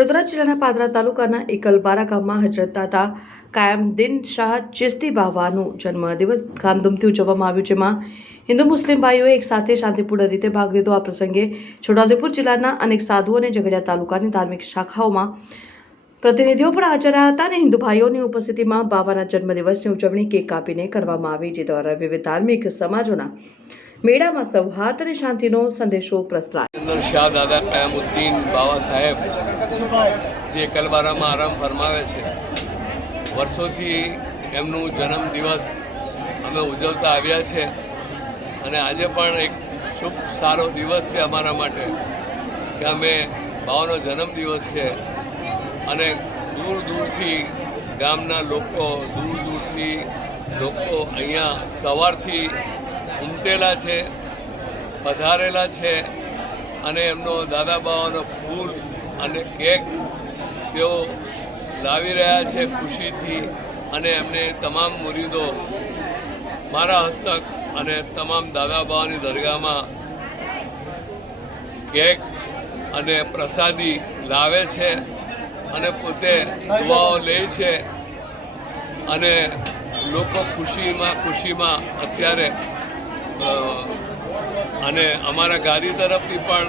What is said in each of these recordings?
વડોદરા જિલ્લાના પાદરા તાલુકાના એકલબારા ગામમાં હજરત દાદા કાયમદીન શાહ ચિસ્તી બાવાનું જન્મદિવસ ધામધૂમથી ઉજવવામાં આવ્યું, જેમાં હિન્દુ મુસ્લિમ ભાઈઓએ એક સાથે શાંતિપૂર્ણ રીતે ભાગ લીધો. આ પ્રસંગે છોટાઉદેપુર જિલ્લાના અનેક સાધુ અને ઝઘડિયા તાલુકાની ધાર્મિક શાખાઓમાં પ્રતિનિધિઓ પણ હાજર હતા અને હિન્દુ ભાઈઓની ઉપસ્થિતિમાં બાવાના જન્મદિવસની ઉજવણી કેક કાપીને કરવામાં આવી, જે દ્વારા વિવિધ ધાર્મિક સમાજોના મેળામાં સૌહાર્દ અને શાંતિનો સંદેશો પ્રસરાય. શાહ દાદા કયામુદ્દીન બાવા સાહેબ જે કલબારામાં આરામ ફરમાવે છે, વર્ષોથી એમનું જન્મ દિવસ અમે ઉજવતા આવ્યા છે અને આજે પણ એક શુભ સારો દિવસ છે અમારા માટે કે અમે બાવાનો જન્મ દિવસ છે અને દૂર દૂરથી ગામના લોકો, દૂર દૂરથી લોકો અહીંયા સવારથી ઉમટેલા છે, પધારેલા છે અને એમનો દાદા બાવાનો ફૂલ અને કેક તેઓ લાવી રહ્યા છે ખુશીથી અને એમને તમામ મુરીદો મારા હસ્તક અને તમામ દાદા બાવાની દરગાહમાં કેક અને પ્રસાદી લાવે છે અને પોતે દુઆઓ લે છે અને લોકો ખુશીમાં ખુશીમાં અત્યારે અને અમારા ગાદી તરફથી પણ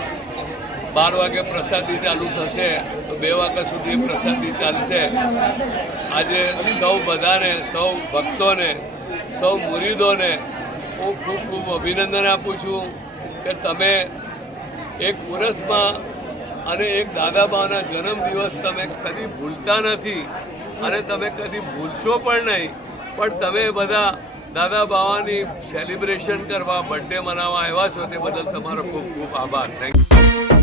બાર વાગે પ્રસાદી ચાલુ થશે, તો બે વાગ્યા સુધી પ્રસાદી ચાલશે. આજે સૌ બધાને, સૌ ભક્તોને, સૌ મુરીદોને હું ખૂબ ખૂબ અભિનંદન આપું છું કે તમે એક વર્ષમાં અને એક દાદાબાના જન્મ દિવસ તમે કદી ભૂલતા નથી અને તમે કદી ભૂલશો પણ નહીં, પણ તમે બધા દાદા બાવાની સેલિબ્રેશન કરવા બર્થડે મનાવવા આવ્યા છો તે બદલ તમારો ખૂબ ખૂબ આભાર. Thank you